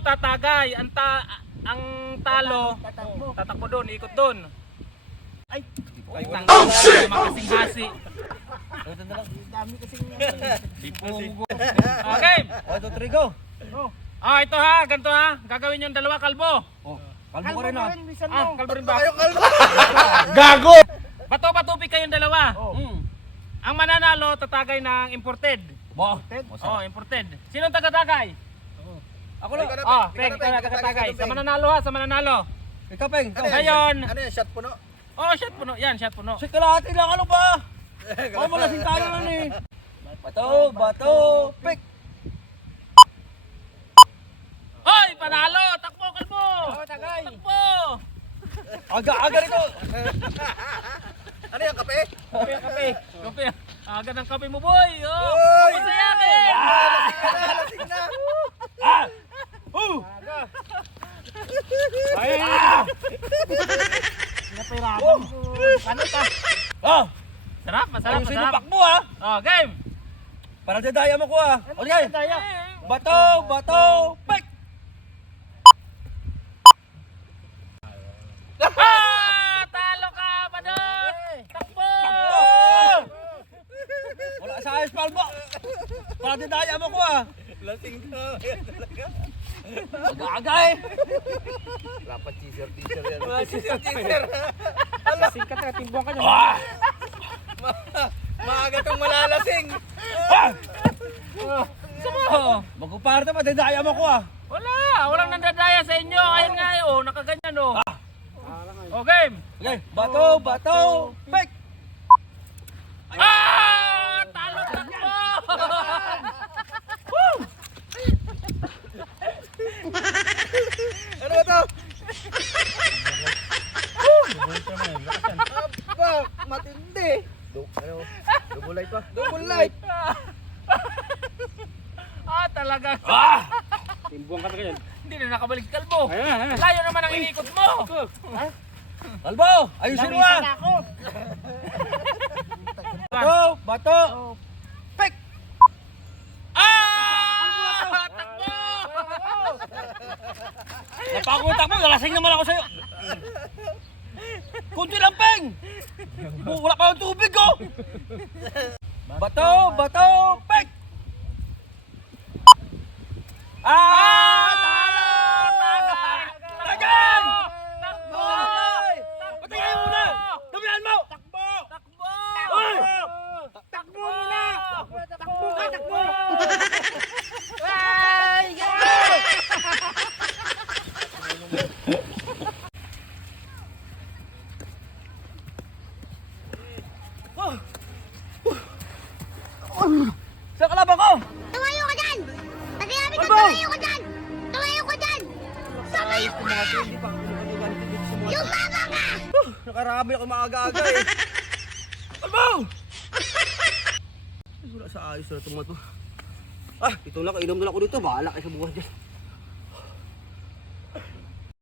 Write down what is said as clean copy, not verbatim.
tatagay. Ang talo, tatakbo doon, ikot doon. Ay, oh shit! Makasing-hasi. Dami kasing Okay. 1, 2, 3, go! Ito ha, ganito ha. Gagawin yung dalawa, kalbo. Kalbo ka rin ha. Kalbo rin ba? Gago! Bato-batupi kayong dalawa. Ang mananalo, tatagay ng imported. Imported. Sino taga-tagay? Ako lang. Peng, ikaw na taga-tagay. Sa mananalo ha, sa mananalo. Ikaw, Peng. Ngayon. Ano yan, shot puno? Shot puno. Yan, shot puno. Shit, kalahati lang. Ano ba? Malasing tayo lang eh. Bato, pick! Hoy, panalo! Takbo, kalbo! Tagay. Takbo! Aga nito! Ano yan, kape? Kape. Aga ng kape mo, boy. Oy! Masayakin! Lasing na! Napirapan ko. Ano ka? Sarap, masarap, Ayusin masarap. yung pack mo ha! Game! Para dadaya mo ko ha! Okay! Bato, pick! Talo ka, Badot! Takbo! Wala ka sa ayos, Palbo! Para dadaya mo ko ha! Lasing na. Yan talaga. Aga eh! Dapat teaser yan. Teaser. Lasing ka, tibuan ka niya. Maaga kang malalasing. Magkuparta pa, dadaya mo ko ha! Walang nandadaya sa inyo. Ayun nga nakaganyan game! Okay, bato, pick! Talo, takbo! Ano ba to? Aba, matindi. Double light pa. Double light. Talaga. Timbuang ka na ganyan. Hindi na nakabalik kalbo. Layo naman ang inikot mo. Kalbo, ayusin mo ha! Bato, pick! Takbo! Napakutak mo, nalasing naman ako sa'yo. Kunti lang, Peng! Wala pa yung tubig, oh! Bato, pick! Talo! Tagan! Takbo! Patingin mo na! Damihan mo! Takbo! Uy! Takbo muna! Takbo! Sa kalaban ko! Tumayo ka dyan! Nakiyabi ka, tumayo ka dyan! Tumayo ka dyan! Tumayo ka! Yung mama ka! Nakarami ako maaga-aga eh. Kalbo! Wala sa ayos na itong mato. Ito lang, kainom na lang ako dito. Bahala kayo sa bukas dyan.